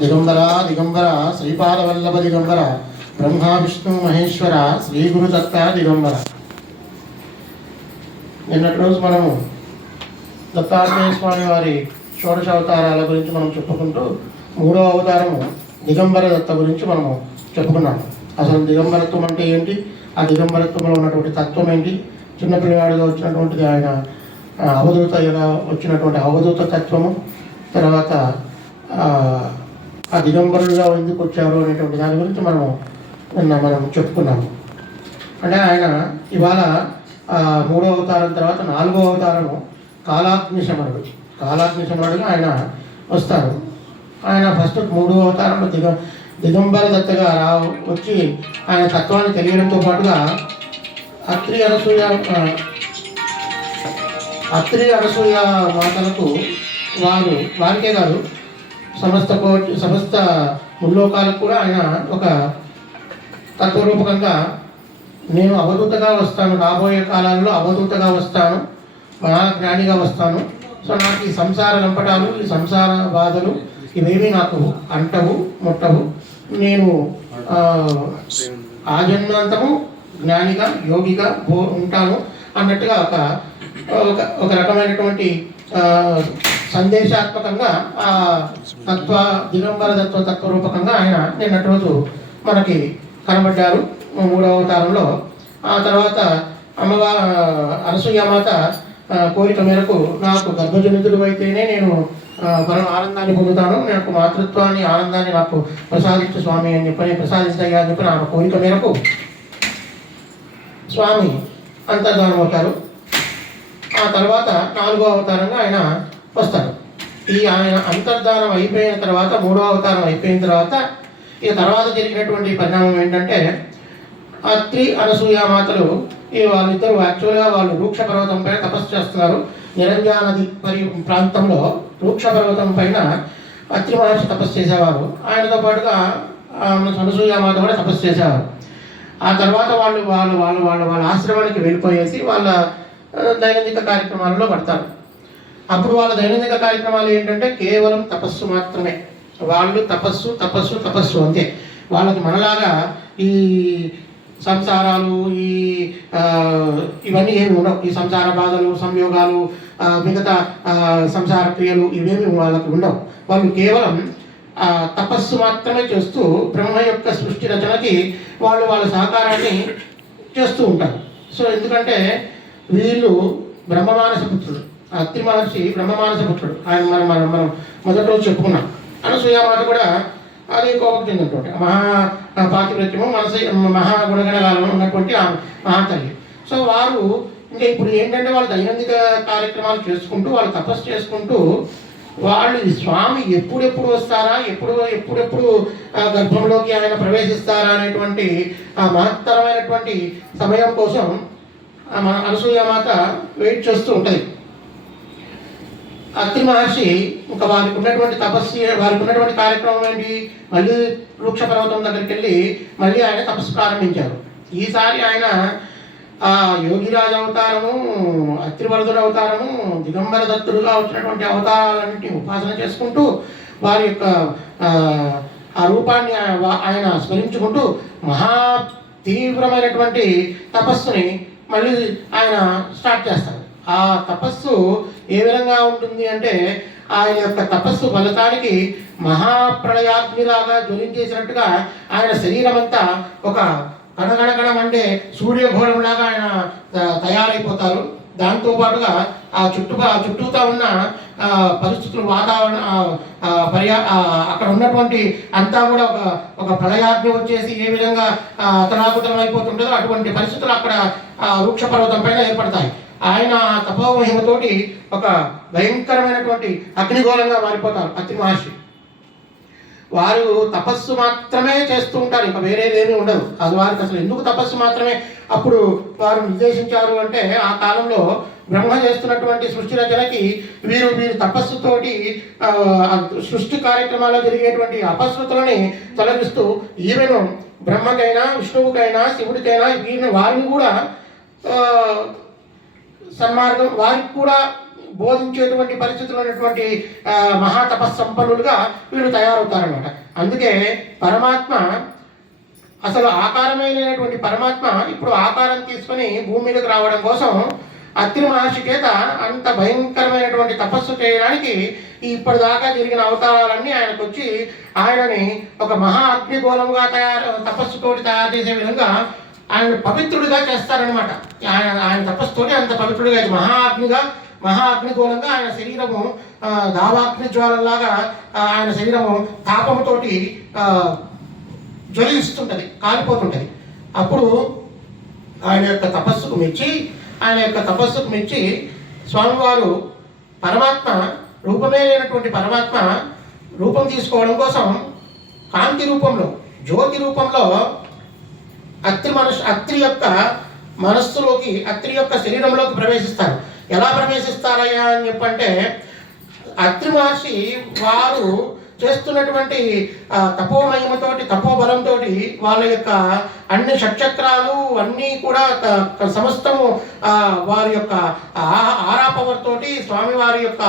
దిగంబర దిగంబర శ్రీపాదవల్లభ దిగంబర బ్రహ్మ విష్ణు మహేశ్వర శ్రీ గురు దత్త దిగంబర నిన్నటి రోజు మనము దత్తాత్రేయ స్వామి వారి షోడశ అవతారాల గురించి మనం చెప్పుకుంటూ మూడో అవతారము దిగంబర దత్త గురించి మనము చెప్పుకున్నాము అసలు దిగంబరత్వం అంటే ఏంటి? ఆ దిగంబరత్వంలో ఉన్నటువంటి తత్వం ఏంటి? చిన్నపిల్లవాడిగా వచ్చినటువంటిది ఆయన అవధూత వచ్చినటువంటి అవధూత తత్వము? తర్వాత ఆ, దిగంబరులుగా ఎందుకు వచ్చారు అనేటువంటి దాని గురించి మనము నిన్న మనం చెప్పుకున్నాము. అంటే ఆయన ఇవాళ మూడో అవతారం తర్వాత నాలుగో అవతారము కాలాగ్ని శమనుడు కాలాగ్ని శమనుడుగా ఆయన వస్తారు. ఆయన ఫస్ట్ మూడో అవతారంలో దిగ దిగంబర దత్తగా రా వచ్చి ఆయన తత్వాన్ని తెలియడంతో పాటుగా అత్రి అనసూయ అత్రి అనసూయ మాటలకు వారు వారికే కాదు సమస్త కోటి సమస్త ముల్లోకాలకు కూడా ఆయన ఒక తత్వరూపకంగా నేను అవధూతగా వస్తాను. రాబోయే కాలాల్లో అవధూతగా వస్తాను. జ్ఞానిగా వస్తాను. సో నాకు ఈ సంసార లంపటాలు ఈ సంసార బాధలు ఇవేమీ నాకు అంటవు ముట్టవు. నేను ఆ, ఆజన్మాంతము జ్ఞానిగా యోగిగా ఉంటాను అన్నట్టుగా ఒక ఒక ఒక రకమైనటువంటి సందేశాత్మకంగా ఆ తత్వ దిగంబర తత్వ తత్వరూపకంగా ఆయన నిన్నటి రోజు మనకి కనబడ్డారు. మూడవ అవతారంలో. ఆ తర్వాత అమ్మవారు అనసూయమాత కోరిక మేరకు నాకు గర్భజనితుడు అయితేనే నేను ఆ, పరమ ఆనందాన్ని పొందుతాను. నాకు మాతృత్వాన్ని ఆనందాన్ని నాకు ప్రసాదించు స్వామి అని చెప్పని ప్రసాదిస్తాయా అని చెప్పి నా కోరిక మేరకు స్వామి అంతర్ధానం అవుతారు. ఆ తర్వాత నాలుగో అవతారంగా ఆయన వస్తారు ఈ ఆయన అంతర్ధానం అయిపోయిన తర్వాత మూడో అవతారం అయిపోయిన తర్వాత ఇక తర్వాత జరిగినటువంటి పరిణామం ఏంటంటే అత్రి అనసూయ మాతలు ఈ వాళ్ళిద్దరు యాక్చువల్గా వాళ్ళు రూక్ష పర్వతం పైన తపస్సు చేస్తున్నారు. నిరంజా నది పరి ప్రాంతంలో రూక్ష పర్వతం పైన అత్రి మహర్షి తపస్సు చేసేవారు. ఆయనతో పాటుగా అనసూయ మాత కూడా తపస్సు చేసేవారు. ఆ తర్వాత వాళ్ళు వాళ్ళు వాళ్ళు వాళ్ళ వాళ్ళ ఆశ్రమానికి వెళ్ళిపోయేసి వాళ్ళ దైనందిక కార్యక్రమాలలో పడతారు. అప్పుడు వాళ్ళ దైనందిక కార్యక్రమాలు ఏంటంటే కేవలం తపస్సు మాత్రమే. వాళ్ళు తపస్సు తపస్సు తపస్సు అంతే. వాళ్ళకి మనలాగా ఈ సంసారాలు ఈ ఇవన్నీ ఏమి ఉండవు. ఈ సంసార బాధలు సంయోగాలు మిగతా సంసార క్రియలు ఇవేమి వాళ్ళకి ఉండవు. వాళ్ళు కేవలం తపస్సు మాత్రమే చేస్తూ బ్రహ్మ యొక్క సృష్టి రచనకి వాళ్ళు వాళ్ళ సహకారాన్ని చేస్తూ ఉంటారు. సో ఎందుకంటే వీళ్ళు బ్రహ్మమానస పుత్రుడు అత్రి మహర్షి బ్రహ్మమానస పుత్రుడు. ఆయన మనం మనం మనం మొదటి రోజు చెప్పుకున్నాం. అనసూయ మాట కూడా అది కోపం చెందినటువంటి మహా పాతివ్రత్యము మనసు మహా గుణగణగాలను ఉన్నటువంటి ఆ మహాతల్లి. సో వారు ఇంకా ఇప్పుడు ఏంటంటే వాళ్ళు దైనందిక కార్యక్రమాలు చేసుకుంటూ వాళ్ళు తపస్సు చేసుకుంటూ వాళ్ళు స్వామి ఎప్పుడెప్పుడు వస్తారా ఎప్పుడు ఎప్పుడెప్పుడు గర్భంలోకి ఆయన ప్రవేశిస్తారా అనేటువంటి ఆ మహత్తరమైనటువంటి సమయం కోసం మన అనసూయ మాత వెయిట్ చేస్తూ ఉంటుంది. అత్రి మహర్షి ఇంకా వారికి ఉన్నటువంటి తపస్సు వారికి ఉన్నటువంటి కార్యక్రమం ఏంటి? మళ్ళీ వృక్ష పర్వతం దగ్గరికి వెళ్ళి మళ్ళీ ఆయన తపస్సు ప్రారంభించారు. ఈసారి ఆయన ఆ యోగిరాజు అవతారము అత్రివరదుడు అవతారము దిగంబర దత్తుడుగా వచ్చినటువంటి అవతారాలన్నింటినీ ఉపాసన చేసుకుంటూ వారి యొక్క ఆ, రూపాన్ని ఆయన స్మరించుకుంటూ మహా తీవ్రమైనటువంటి తపస్సుని మళ్ళీ ఆయన స్టార్ట్ చేస్తారు. ఆ తపస్సు ఏ విధంగా ఉంటుంది అంటే ఆయన యొక్క తపస్సు ఫలితానికి మహాప్రళయాగ్నిలాగా జ్వలించేసినట్టుగా ఆయన శరీరం అంతా ఒక కణగణగణం అంటే సూర్యఘోరంలాగా ఆయన తయారైపోతారు. దాంతో పాటుగా ఆ చుట్టూ ఆ చుట్టూతా ఉన్న పరిస్థితులు వాతావరణ పర్యా అక్కడ ఉన్నటువంటి అంతా కూడా ఒక ఒక ప్రళయాజ్ఞ వచ్చేసి ఏ విధంగా తలాకుతలం అయిపోతుంటుందో అటువంటి పరిస్థితులు అక్కడ వృక్ష పర్వతం పైన ఏర్పడతాయి. ఆయన ఆ తపోమహిమతోటి ఒక భయంకరమైనటువంటి అగ్నిగోళంగా మారిపోతారు అతి మహర్షి. వారు తపస్సు మాత్రమే చేస్తూ ఉంటారు ఇంకా వేరేదేమీ ఉండదు. అది వారికి అసలు ఎందుకు తపస్సు మాత్రమే? అప్పుడు వారు నిర్దేశించారు అంటే ఆ కాలంలో బ్రహ్మ చేస్తున్నటువంటి సృష్టి రచనకి వీరు వీరు తపస్సుతోటి సృష్టి కార్యక్రమాల్లో జరిగేటువంటి అపశృతులని తొలగిస్తూ ఈమెను బ్రహ్మకైనా విష్ణువుకైనా శివుడికైనా వీరిని వారిని కూడా సన్మార్గం వారికి కూడా బోధించేటువంటి పరిస్థితులు ఉన్నటువంటి ఆ, మహాతపస్సంపన్నులుగా వీళ్ళు తయారవుతారనమాట అందుకే పరమాత్మ అసలు ఆకారమైనటువంటి పరమాత్మ ఇప్పుడు ఆకారం తీసుకొని భూమి మీదకి రావడం కోసం అత్రి మహర్షి చేత అంత భయంకరమైనటువంటి తపస్సు చేయడానికి ఈ ఇప్పటిదాకా జరిగిన అవతారాలన్నీ ఆయనకు వచ్చి ఆయనని ఒక మహా అగ్నిగోళంగా తయారు తపస్సుతోటి తయారు చేసే విధంగా ఆయన పవిత్రుడిగా చేస్తారనమాట ఆయన ఆయన తపస్సుతోనే అంత పవిత్రుడిగా మహాగ్నిగా మహా అగ్నిగా మహా ఆయన శరీరము దావాగ్ని జ్వాలలాగా ఆయన శరీరము తాపముతోటి జ్వలిస్తుంటుంది కాలిపోతుంటుంది. అప్పుడు ఆయన యొక్క తపస్సుకు మెచ్చి ఆయన యొక్క తపస్సుకు మెచ్చి స్వామివారు పరమాత్మ రూపమే లేనటువంటి పరమాత్మ రూపం తీసుకోవడం కోసం కాంతి రూపంలో జ్యోతి రూపంలో అత్రి మనసు అత్రి యొక్క మనస్సులోకి అత్రి యొక్క శరీరంలోకి ప్రవేశిస్తారు. ఎలా ప్రవేశిస్తారయ్యా అని చెప్పంటే అత్రి మహర్షి వారు చేస్తున్నటువంటి ఆ, తపోబలంతో వాళ్ళ యొక్క అన్ని షట్చక్రాలు అన్నీ కూడా సమస్తము వారి యొక్క ఆరాపవర్తోటి స్వామివారి యొక్క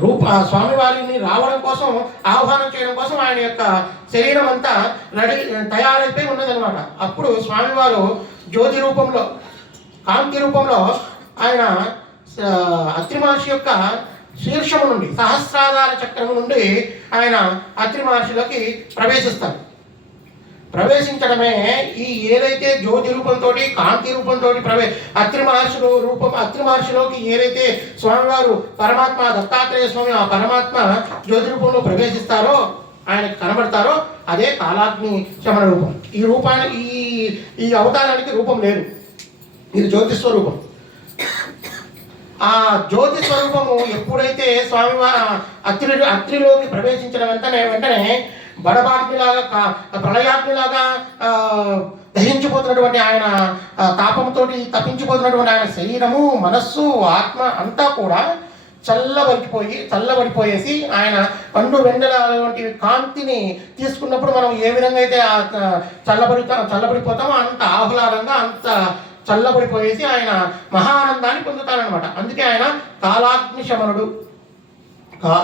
రూప స్వామివారిని రావడం కోసం ఆహ్వానం చేయడం కోసం ఆయన యొక్క శరీరం అంతా రెడీ తయారైపోయి ఉన్నదనమాట అప్పుడు స్వామివారు జ్యోతి రూపంలో కాంతి రూపంలో ఆయన అత్రిమాషి యొక్క శీర్షము నుండి సహస్రాధార చక్రము నుండి ఆయన అత్రి మహర్షులకి ప్రవేశిస్తారు. ప్రవేశించడమే ఈ ఏదైతే జ్యోతి రూపంతో కాంతి రూపంతో ప్రవే అత్రి మహర్షులు రూపం అత్రి మహర్షిలోకి ఏదైతే స్వామివారు పరమాత్మ దత్తాత్రేయ స్వామి ఆ పరమాత్మ జ్యోతి రూపంలో ప్రవేశిస్తారో ఆయనకు కనబడతారో అదే కాలాగ్ని శమన రూపం. ఈ రూపానికి ఈ ఈ అవతారానికి రూపం లేదు. ఇది జ్యోతిస్వరూపం. ఆ జ్యోతి స్వరూపము ఎప్పుడైతే స్వామి అత్రి అత్రిలోకి ప్రవేశించిన వెంటనే వెంటనే బడబాగ్నిలాగా ప్రళయాగ్నిలాగా దహించిపోతున్నటువంటి ఆయన తాపంతో తాపంతోటి తప్పించిపోతున్నటువంటి ఆయన శరీరము మనస్సు ఆత్మ అంతా కూడా చల్లబడిపోయి చల్లబడిపోయేసి ఆయన పండు వెన్నెల వంటి కాంతిని తీసుకున్నప్పుడు మనం ఏ విధంగా అయితే చల్లబడి చల్లబడిపోతామో అంత ఆహ్లాదంగా అంత చల్లబడిపోయేసి ఆయన మహానందాన్ని పొందుతారనమాట అందుకే ఆయన కాలాగ్నిశమనుడు.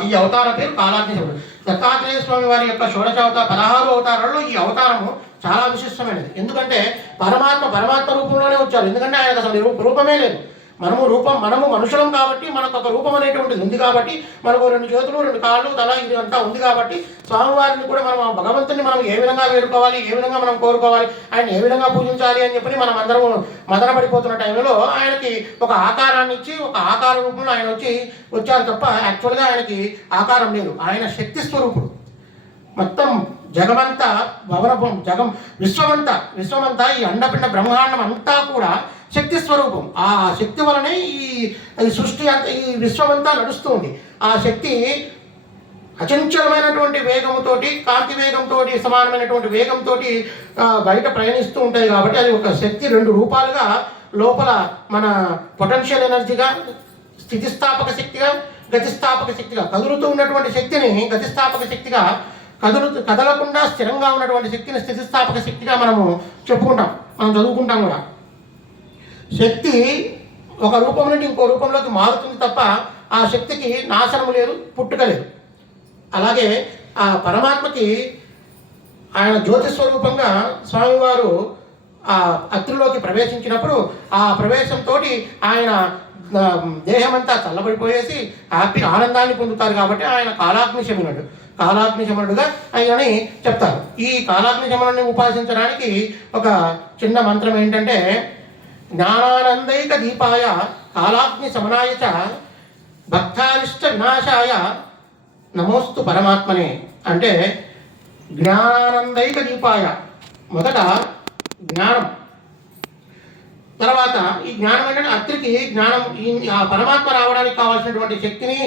ఈ అవతార పేరు కాలాగ్నిశమనుడు. దత్తాత్రేయ స్వామి వారి యొక్క షోడశ అవతార పదహారు అవతారాల్లో ఈ అవతారము చాలా విశిష్టమైనది. ఎందుకంటే పరమాత్మ పరమాత్మ రూపంలోనే వచ్చారు. ఎందుకంటే ఆయనకు అసలు రూపమే లేదు. మనము రూపం మనము మనుషులం కాబట్టి మనకు ఒక రూపం అనేటువంటిది ఉంది కాబట్టి మనకు రెండు చేతులు రెండు కాళ్ళు తల ఇది అంతా ఉంది కాబట్టి స్వామివారిని కూడా మనం భగవంతుని మనం ఏ విధంగా వేడుకోవాలి ఏ విధంగా మనం కోరుకోవాలి ఆయన ఏ విధంగా పూజించాలి అని చెప్పి మనం అందరం మదన పడిపోతున్న టైంలో ఆయనకి ఒక ఆకారాన్ని ఇచ్చి ఒక ఆకార రూపంలో ఆయన వచ్చి వచ్చారు తప్ప యాక్చువల్గా ఆయనకి ఆకారం లేదు. ఆయన శక్తి స్వరూపుడు. మొత్తం జగమంతా భవన జగం విశ్వమంతా విశ్వమంతా ఈ అండపిండ బ్రహ్మాండం అంతా కూడా శక్తి స్వరూపం. ఆ శక్తి వలనే ఈ ఈ సృష్టి అంతా ఈ విశ్వమంతా నడుస్తుంది. ఆ శక్తి అచంచలమైనటువంటి వేగంతోటి కాంతి వేగంతో సమానమైనటువంటి వేగంతో బయట ప్రయాణిస్తూ ఉంటాయి కాబట్టి అది ఒక శక్తి రెండు రూపాలుగా లోపల మన పొటెన్షియల్ ఎనర్జీగా స్థితిస్థాపక శక్తిగా గతిస్థాపక శక్తిగా కదులుతూ ఉన్నటువంటి శక్తిని గతిస్థాపక శక్తిగా కదులు కదలకుండా స్థిరంగా ఉన్నటువంటి శక్తిని స్థితిస్థాపక శక్తిగా మనము చెప్పుకుంటాం. మనం చదువుకుంటాం కూడా. శక్తి ఒక రూపం నుండి ఇంకో రూపంలోకి మారుతుంది తప్ప ఆ శక్తికి నాశనము లేదు పుట్టుక లేదు. అలాగే ఆ పరమాత్మకి ఆయన జ్యోతి స్వరూపంగా స్వామివారు ఆ అగ్నిలోకి ప్రవేశించినప్పుడు ఆ ప్రవేశంతో ఆయన దేహమంతా చల్లబడిపోయేసి హ్యాపీ ఆనందాన్ని పొందుతారు కాబట్టి ఆయన కాలాగ్ని కాలాగ్నిశమనుడుగా కాలాగ్ని శమనుడుగా ఆయనని చెప్తారు. ఈ కాలాగ్నిశమనుడిని ఉపాసించడానికి ఒక చిన్న మంత్రం ఏంటంటే జ్ఞానానందైక దీపాయ కాలాగ్ని సమనాయ చ భక్తారిష్ట వినాశాయ నమోస్తు పరమాత్మనే అంటే జ్ఞానానందైక దీపాయ మొదట జ్ఞానం. తర్వాత ఈ జ్ఞానం ఏంటంటే అత్రికి జ్ఞానం ఈ పరమాత్మ రావడానికి కావాల్సినటువంటి శక్తిని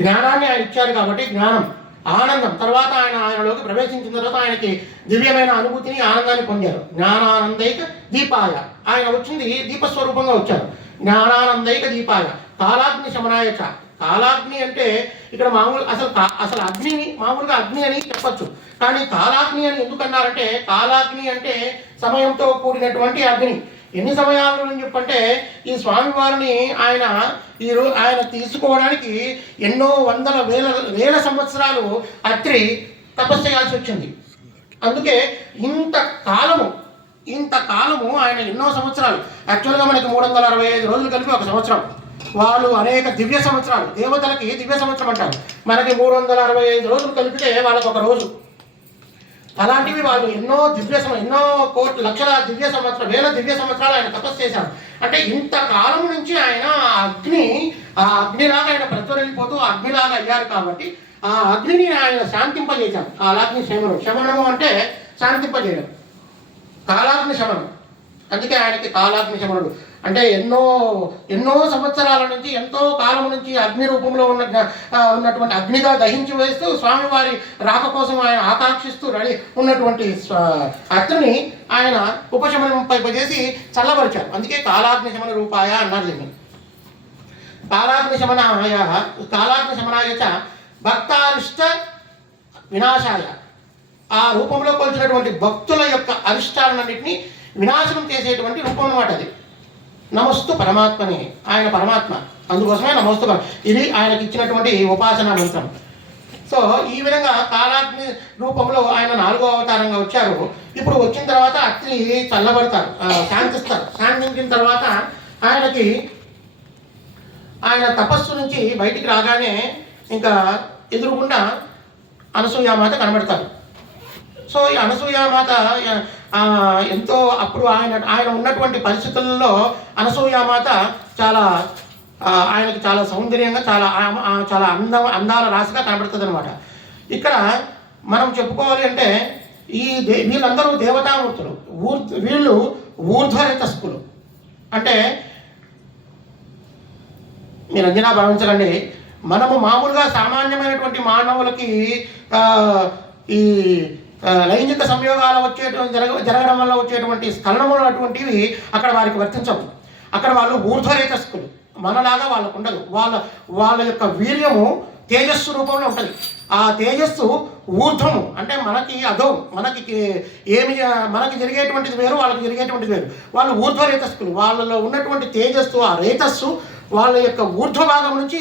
జ్ఞానాన్ని ఆయన ఇచ్చారు కాబట్టి జ్ఞానం. ఆనందం. తర్వాత ఆయన ఆయనలోకి ప్రవేశించిన తర్వాత ఆయనకి దివ్యమైన అనుభూతిని ఆనందాన్ని పొందారు. జ్ఞానానందైక దీపాయ. ఆయన వచ్చింది దీపస్వరూపంగా వచ్చారు. జ్ఞానానందైక దీపాయ. కాలాగ్ని శమనాయక కాలాగ్ని అంటే ఇక్కడ మామూలు అసలు అసలు అగ్నిని మామూలుగా అగ్ని అని చెప్పచ్చు. కానీ కాలాగ్ని అని ఎందుకన్నారంటే కాలాగ్ని అంటే సమయంతో కూడినటువంటి అగ్ని. ఎన్ని సమయాలు అని చెప్పంటే ఈ స్వామివారిని ఆయన ఈ ఆయన తీసుకోవడానికి ఎన్నో వందల వేల వేల సంవత్సరాలు అత్రి తపస్సు చేయాల్సి వచ్చింది. అందుకే ఇంత కాలము ఇంత కాలము ఆయన ఎన్నో సంవత్సరాలు యాక్చువల్గా మనకి మూడు వందల అరవై ఐదు రోజులు కలిపి ఒక సంవత్సరం. వాళ్ళు అనేక దివ్య సంవత్సరాలు దేవతలకి దివ్య సంవత్సరం అంటారు. మనకి మూడు వందల అరవై ఐదు రోజులు కలిపితే వాళ్ళకి ఒక రోజు. అలాంటివి వాళ్ళు ఎన్నో దివ్య ఎన్నో కోట్ల లక్షల దివ్య సంవత్సరం వేల దివ్య సంవత్సరాలు ఆయన తపస్సు చేశారు. అంటే ఇంత కాలం నుంచి ఆయన ఆ అగ్ని ఆ అగ్నిలాగా ఆయన ప్రజ్వలిపోతూ అగ్నిలాగా అయ్యారు కాబట్టి ఆ అగ్నిని ఆయన శాంతింపజేశారు. ఆ అగ్ని శమనం. శమనము అంటే శాంతింపజేయడం. కాలాగ్ని శమనం. అందుకే ఆయనకి కాలాగ్ని శమనుడు. అంటే ఎన్నో ఎన్నో సంవత్సరాల నుంచి ఎంతో కాలం నుంచి అగ్ని రూపంలో ఉన్న ఉన్నటువంటి అగ్నిగా దహించి వేస్తూ స్వామివారి రాక కోసం ఆయన ఆకాంక్షిస్తూ రెడీ ఉన్నటువంటి అగ్ని ఆయన ఉపశమనంపైపజేసి చల్లబరిచారు. అందుకే కాలాగ్ని శమన రూపాయ అన్నారు దీన్ని. కాలాగ్ని శమనాయ కాలాగ్ని శమనాయ భక్తారిష్ట వినాశాయ. ఆ రూపంలో కొలిచినటువంటి భక్తుల యొక్క అరిష్టాలన్నింటినీ వినాశనం చేసేటువంటి రూపం అనమాట అది. నమస్తు పరమాత్మని. ఆయన పరమాత్మ. అందుకోసమే నమస్తు ఇది ఆయనకి ఇచ్చినటువంటి ఉపాసన మంత్రం. సో ఈ విధంగా కాలాగ్ని రూపంలో ఆయన నాలుగో అవతారంగా వచ్చారు. ఇప్పుడు వచ్చిన తర్వాత అగ్ని చల్లబడతారు శాంతిస్తారు. శాంతించిన తర్వాత ఆయనకి ఆయన తపస్సు నుంచి బయటికి రాగానే ఇంకా ఎదురుగుండా అనసూయామాత కనబడతారు. సో ఈ అనసూయామాత ఎంతో అప్పుడు ఆయన ఆయన ఉన్నటువంటి పరిస్థితుల్లో అనసూయామాత చాలా ఆయనకు చాలా సౌందర్యంగా చాలా చాలా అందం అందాల రాశిగా కనబడుతుంది అనమాట ఇక్కడ మనం చెప్పుకోవాలి అంటే ఈ దే వీళ్ళందరూ దేవతామూర్తులు ఊర్ వీళ్ళు ఊర్ధ్వరేతస్కులు. అంటే మీరు అంజనా భావించకండి. మనము మామూలుగా సామాన్యమైనటువంటి మానవులకి ఈ లైంగిక సంయోగాలు వచ్చేటువంటి జరగ జరగడం వల్ల వచ్చేటువంటి స్ఖలనములు అటువంటివి అక్కడ వారికి వర్తించవు. అక్కడ వాళ్ళు ఊర్ధ్వరేతస్కులు. మనలాగా వాళ్ళకు ఉండదు వాళ్ళ వాళ్ళ యొక్క వీర్యము తేజస్సు రూపంలో ఉంటుంది. ఆ తేజస్సు ఊర్ధ్వము. అంటే మనకి అదో మనకి ఏమి మనకి జరిగేటువంటిది వేరు వాళ్ళకి జరిగేటువంటిది వేరు. వాళ్ళు ఊర్ధ్వ రేతస్కులు వాళ్ళలో ఉన్నటువంటి తేజస్సు ఆ రేతస్సు వాళ్ళ యొక్క ఊర్ధ్వ భాగం నుంచి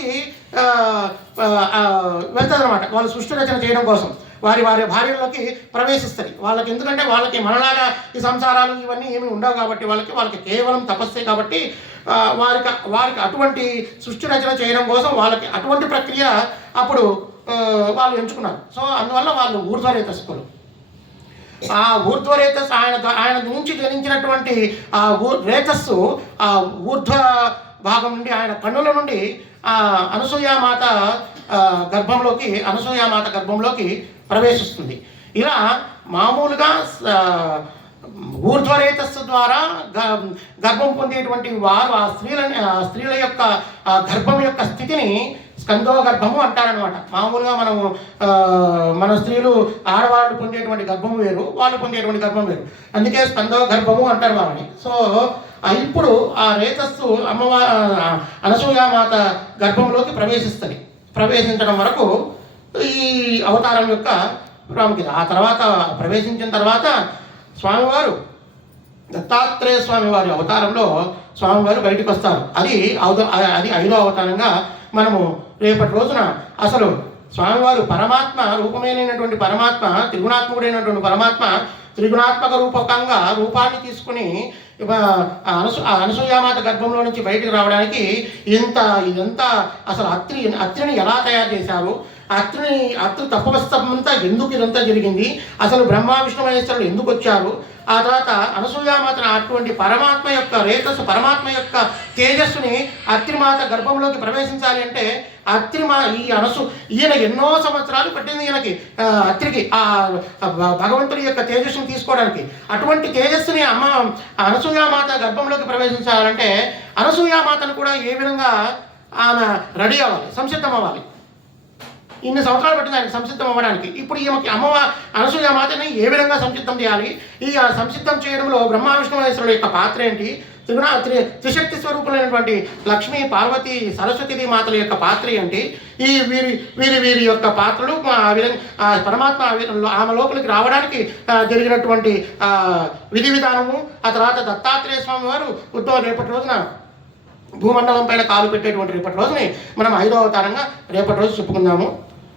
వెళ్తుంది అనమాట వాళ్ళు సృష్టి రచన చేయడం కోసం. వారి వారి భార్యలోకి ప్రవేశిస్తుంది. వాళ్ళకి ఎందుకంటే వాళ్ళకి మనలాగా ఈ సంసారాలు ఇవన్నీ ఏమి ఉండవు కాబట్టి వాళ్ళకి వాళ్ళకి కేవలం తపస్సే కాబట్టి వారికి వారికి అటువంటి సృష్టి రచన చేయడం కోసం వాళ్ళకి అటువంటి ప్రక్రియ అప్పుడు వాళ్ళు ఎంచుకున్నారు. సో అందువల్ల వాళ్ళు ఊర్ధ్వరేతస్కులు ఆ ఊర్ధ్వరేతస్ ఆయన ఆయన నుంచి జనించినటువంటి ఆ ఊ రేతస్సు ఆ ఊర్ధ్వ భాగం నుండి ఆయన కన్నుల నుండి అనసూయామాత గర్భంలోకి అనసూయామాత గర్భంలోకి ప్రవేశిస్తుంది. ఇలా మామూలుగా ఊర్ధ్వరేతస్సు ద్వారా గ- గర్భం పొందేటువంటి వారు ఆ స్త్రీలని ఆ స్త్రీల యొక్క గర్భం యొక్క స్థితిని స్కందో గర్భము అంటారనమాట మామూలుగా మనము మన స్త్రీలు ఆడవాళ్ళు పొందేటువంటి గర్భము వేరు వాళ్ళు పొందేటువంటి గర్భం వేరు. అందుకే స్కందో గర్భము అంటారు వాళ్ళని. సో ఇప్పుడు ఆ రేతస్సు అమ్మవారి అనసూయామాత గర్భంలోకి ప్రవేశిస్తుంది. ప్రవేశించడం వరకు ఈ అవతారం యొక్క ప్రాముఖ్యత. ఆ తర్వాత ప్రవేశించిన తర్వాత స్వామివారు దత్తాత్రేయ స్వామి వారి అవతారంలో స్వామివారు బయటకు వస్తారు అది అవత అది ఐదో అవతారంగా మనము రేపటి రోజున అసలు స్వామివారు పరమాత్మ రూపమైనటువంటి పరమాత్మ త్రిగుణాత్మకుడైనటువంటి పరమాత్మ త్రిగుణాత్మక రూపకంగా రూపాన్ని తీసుకుని అనసు అనసూయామాత గర్భంలో నుంచి బయటకు రావడానికి ఇంత ఇదంతా అసలు అత్రి అత్రిని ఎలా తయారు చేశారు? అత్రిని అత్రి తపవస్థంతా ఎందుకు ఇదంతా జరిగింది? అసలు బ్రహ్మ విష్ణు మహేశ్వరులు ఎందుకు వచ్చారు? ఆ తర్వాత అనసూయామాత అటువంటి పరమాత్మ యొక్క రేతస్సు పరమాత్మ యొక్క తేజస్సుని అత్రిమాత గర్భంలోకి ప్రవేశించాలి అంటే అత్రిమా ఈ అనసు ఈయన ఎన్నో సంవత్సరాలు పట్టింది ఈయనకి. అత్రికి ఆ భ- భగవంతుడి యొక్క తేజస్సుని తీసుకోవడానికి. అటువంటి తేజస్సుని అమ్మ అనసూయామాత గర్భంలోకి ప్రవేశించాలంటే అనసూయామాతను కూడా ఏ విధంగా ఆమె రెడీ అవ్వాలి సంసిద్ధం అవ్వాలి ఇన్ని సంవత్సరాలు పట్టింది ఆయనకి సంసిద్ధం అవ్వడానికి. ఇప్పుడు ఈమెకి అమ్మవ అనసూయ మాతని ఏ విధంగా సంసిద్ధం చేయాలి? ఈ సంసిద్ధం చేయడంలో బ్రహ్మ విష్ణు యొక్క పాత్ర ఏంటి? త్రిగుణ త్రి త్రిశక్తి స్వరూపులైనటువంటి లక్ష్మీ పార్వతి సరస్వతి మాతల యొక్క పాత్ర ఏంటి? ఈ వీరి వీరి వీరి యొక్క పాత్రలు ఆ విధంగా పరమాత్మ ఆమె లోపలికి రావడానికి జరిగినటువంటి విధి విధానము ఆ తర్వాత దత్తాత్రేయ స్వామి వారు ఉద్భవం రేపటి రోజున భూమండలం పైన కాలు పెట్టేటువంటి రేపటి రోజుని మనం ఐదో అవతారంగా రేపటి రోజు చెప్పుకుందాము.